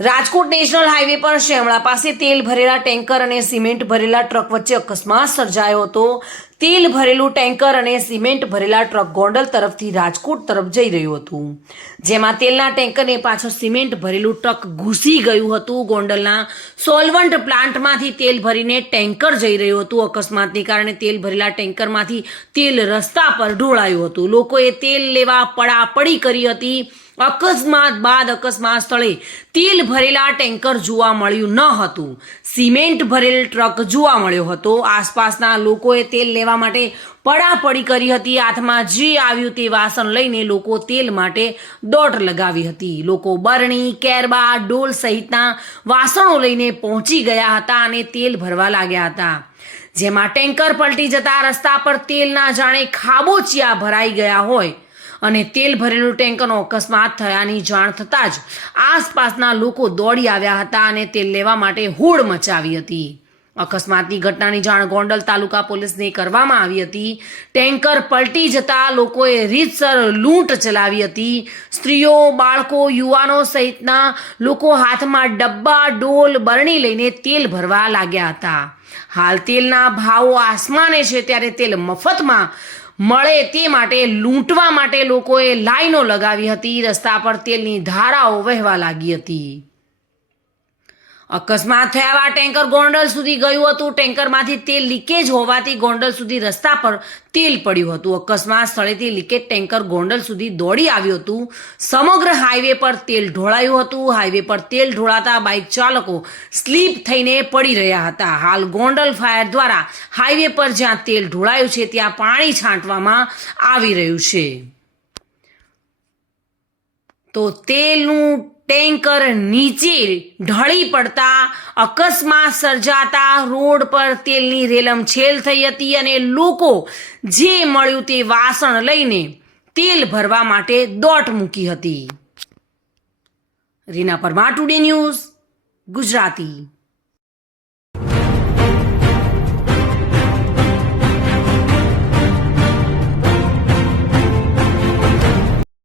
Rajkot national highway પર શેમળા પાસે તેલ ભરેલા ટેન્કર અને સિમેન્ટ ભરેલા ટ્રક વચ્ચે અકસ્માત સર્જાયો હતો। તેલ ભરેલું ટેન્કર અને સિમેન્ટ ભરેલા ટ્રક ગોંડલ તરફથી રાજકોટ તરફ જઈ રહ્યું હતું, જેમાં તેલના ટેન્કરને પાછળ સિમેન્ટ ભરેલું ટ્રક ઘૂસી ગયું હતું। ગોંડલના સોલવન્ટ પ્લાન્ટમાંથી તેલ ભરીને ટેન્કર જઈ રહ્યું હતું। અકસ્માતને કારણે તેલ ભરેલા ટેન્કરમાંથી તેલ રસ્તા પર ઢોળાયું હતું। લોકોએ તેલ લેવા પડાપડી કરી હતી। અકસ્માત બાદ અકસ્માત સ્થળે તેલ ભરેલા ટેન્કર જોવા મળ્યું ન હતું, સિમેન્ટ ભરેલ ટ્રક જોવા મળ્યો હતો। આસપાસના લોકોએ તેલ લેવા માટે પડાપડી કરી હતી। હાથમાં જે આવ્યું તે વાસણ લઈને લોકો તેલ માટે દોટ લગાવી હતી। લોકો બરણી, કેરબા, ડોલ સહિતના વાસણો લઈને પહોંચી ગયા હતા અને તેલ ભરવા લાગ્યા હતા, જેમાં ટેન્કર પલટી જતા રસ્તા પર તેલના જાણે ખાબોચિયા ભરાઈ ગયા હોય અને તેલ ભરેલું ટેન્કરનો અકસ્માત થયાની જાણ થતાં જ આસપાસના લોકો દોડી આવ્યા હતા અને તેલ લેવા માટે હોડ મચાવી હતી। અકસ્માતની ઘટનાની જાણ ગોંડલ તાલુકા પોલીસને કરવામાં આવી હતી। ટેન્કર પલટી જતા લોકોએ રીતસર લૂંટ ચલાવી હતી। સ્ત્રીઓ, બાળકો, યુવાનો સહિતના લોકો હાથમાં ડબ્બા, ડોલ, બરણી લઈને તેલ ભરવા લાગ્યા હતા। હાલ તેલના ભાવો આસમાને છે, ત્યારે તેલ મફતમાં મળે તે માટે લૂંટવા માટે લોકોએ લાઈનો લગાવી હતી। રસ્તા પર તેલની ધારાઓ વહેવા લાગી હતી। અકસ્માત થયા બાદ ટેન્કર ગોંડલ સુધી ગયું હતું। ટેન્કરમાંથી તેલ લીકેજ હોવાથી ગોંડલ સુધી રસ્તા પર તેલ પડ્યું હતું। અકસ્માત સ્થળેથી લીકેજ ટેન્કર ગોંડલ સુધી દોડી આવ્યું હતું। સમગ્ર હાઈવે પર તેલ ઢોળાયું હતું। હાઈવે પર તેલ ઢોળાતા બાઇક ચાલકો સ્લીપ થઈને પડી રહ્યા હતા। હાલ ગોંડલ ફાયર દ્વારા હાઈવે પર જ્યાં તેલ ઢોળાયું છે ત્યાં પાણી છાંટવામાં આવી રહ્યું છે। તો તેલનું ટેન્કર નીચે ઢળી પડતા અકસ્માત સર્જાતા રોડ પર તેલની રેલમછેલ થઈ હતી અને લોકો જે મળ્યું તે વાસણ લઈને તેલ ભરવા માટે દોટ મૂકી હતી। Reena Parmar, today news, Gujarati.